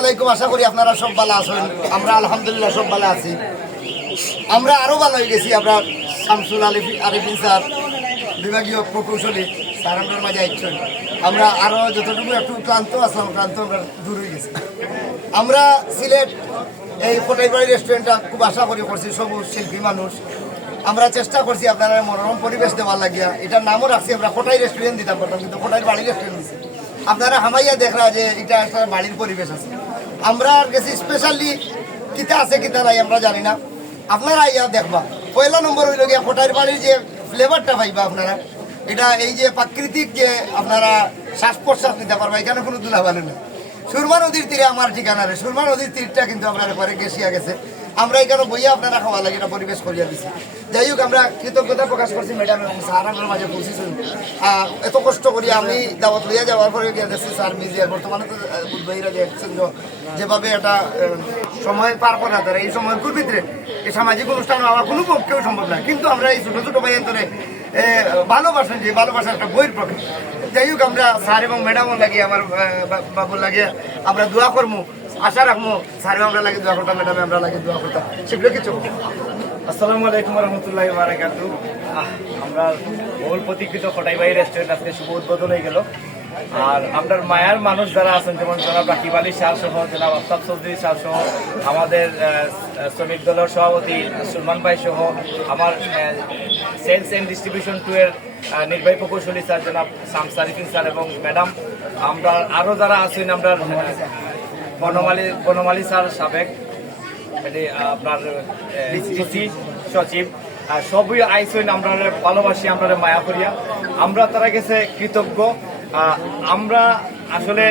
আলাইকুম, আশা করি আপনারা সব ভালো আছেন। আমরা আলহামদুলিল্লাহ সব ভালো আছি। আমরা আরও ভালো হয়ে গেছি, আমরা শামসুল আলিফি আরিফিন স্যার, বিভাগীয় প্রকৌশলী, স্যার আপনার মাঝে আইছেন আমরা আরও যতটুকু একটু ক্লান্ত আসলাম ক্লান্ত আমরা দূর হয়ে গেছি। আমরা সিলেট এই কোটাইবাড়ি রেস্টুরেন্টটা খুব আশা করি করছি, সবুজ শিল্পী মানুষ। আমরা চেষ্টা করছি আপনারা মনোরম পরিবেশ দেওয়ার লাগিয়া। এটার নামও রাখছি, আমরা কোটাই রেস্টুরেন্ট দিতাম কিন্তু কোটাই বাড়ি রেস্টুরেন্ট আপনারা হামাইয়া দেখরা যে এটা একটা বাড়ির পরিবেশ আছে। আমরা আর গেছি স্পেশালি কিতা আছে, কিতা নাই, আমরা জানি না। আপনারা ইয়া দেখবা। পয়লা নম্বর হইল গিয়া কোটাইর পানির যে ফ্লেভারটা পাইবা আপনারা, এটা এই যে প্রাকৃতিক যে আপনারা শ্বাস প্রশ্বাস নিতে পারবা, এখানে কোনো দুলাবালি না সুরমা নদীর তীরে আমার ঠিকানা রে। সুরমা নদীর তীরটা কিন্তু আপনারা পরে গেছিয়া গেছে। আমরা এখানে বইয়া আপনারা খাওয়া লাগে, এটা পরিবেশ করিয়া দিছি। যাই হোক, আমরা কৃতজ্ঞতা প্রকাশ করছি ম্যাডাম এবং স্যার আমার মাঝে পৌঁছেছেন। এত কষ্ট করি আমি দাওয়াত লইয়া যাওয়ার পরে গিয়ে দেখছি স্যার মিজিয়ার বর্তমানে তো বুধবাইরা যে দেখছেন যেভাবে এটা সময় পার করা তারা এই সময়ের ভিতরে। এই সামাজিক অনুষ্ঠান হওয়া কোনো পক্ষেও সম্ভব না। কিন্তু আমরা এই ছোটো ছোটো ভাইয়ের ধরে ভালোবাসেন যে ভালোবাসার একটা বইয়ের প্রকৃতি যাই হোক, আমরা স্যার এবং ম্যাডামও লাগিয়ে, আমার বাবুর লাগিয়ে আমরা দোয়া করব। আশা রাখব স্যার আমরা লাগে দোয়া করতাম, ম্যাডামে আমরা লাগে দোয়া করতাম। সেগুলো কিছু আসসালামু আলাইকুম রহমতুল্লাহ বারাকাতু আমরা বহুল প্রতীক্ষিত কটাইবাই রেস্টুরেন্ট আজকে শুভ উদ্বোধন হয়ে গেল। আর আপনার মায়ার মানুষ যারা আছেন, যেমন জনাব রাকিব শাহ সহ, জনাব আফতাব চৌধুরী শাহ সহ, আমাদের শ্রমিক দলের সভাপতি সুলমান ভাই সহ, আমার সেলস অ্যান্ড ডিস্ট্রিবিউশন টু এর নির্বাহী প্রকৌশলী স্যার, জনাব শাম সারিফিন স্যার এবং ম্যাডাম, আমরা আরও যারা আছেন আমরা বনমালী বনমালী স্যার সাবেক এটি আপনার ডিসি সচিব। সবই আইসইন আমরা ভালোবাসি, আমরা মায়া করিয়া আমরা তারা গেছে কৃতজ্ঞ। আমরা আসলে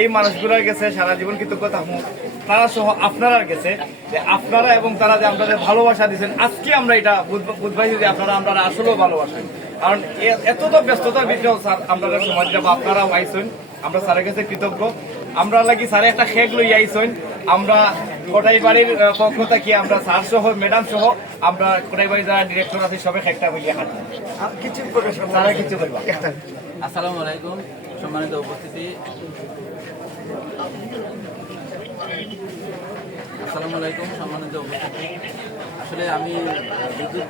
এই মানুষগুলোর গেছে, সারা জীবন কৃতজ্ঞ থাকব। তারা সহ আপনারা গেছে, যে আপনারা এবং তারা যে আপনাদের ভালোবাসা দিচ্ছেন আজকে আমরা এটা বুঝবাইছি যে আপনারা আমরা আসলেও ভালোবাসেন। কারণ এত তো ব্যস্ততার ভিতরেও স্যার আপনারা সমাজটা বা আপনারাও আইসেন আমরা স্যারের কাছে কৃতজ্ঞ। আমরা লাগি স্যারে একটা খেক লই আইছেন আমরা কোটাই বাড়ির আহ, পক্ষ থেকে আমরা স্যার সহ ম্যাডাম সহ আমরা কোটাই বাড়ি যারা ডিরেক্টর আছে সবাই খেকটা বলিয়া হাঁটি কিছু প্রকাশ করব কিছু করব? আসসালামু আলাইকুম সম্মানিত উপস্থিতি। আসসালামু আলাইকুম, সম্মানিত উপস্থিতি। আসলে আমি বিদ্যুৎ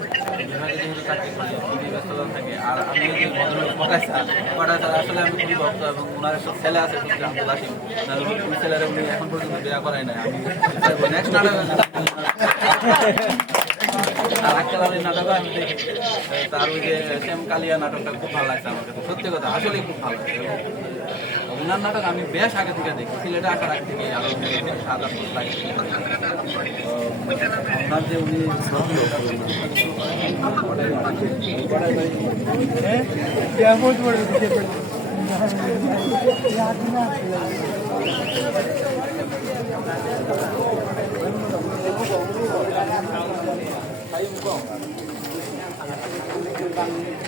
বিভাগে যেহেতু চাকরি করি খুবই ব্যস্ততা থাকে, আর আমি যদি ভদ্রলোক আসলে আমি খুবই ভক্ত এবং ওনার সব ছেলে আছে ওই ছেলেরা উনি এখন পর্যন্ত বিয়া করাই নাই, আমি নেক্সট আর আজকাল আমি নাটকে আমি দেখি তার ওই যে শ্যাম কালিয়া নাটকটা খুব ভালো লাগছে আমার সত্যি কথা, আসলে খুব ভালো লাগছে। ওনার নাটক আমি বেশ আগে থেকে দেখি, সিলেটে আসার আগে থেকে আরও সাত আট বছর আগে ওনার যে উনি también.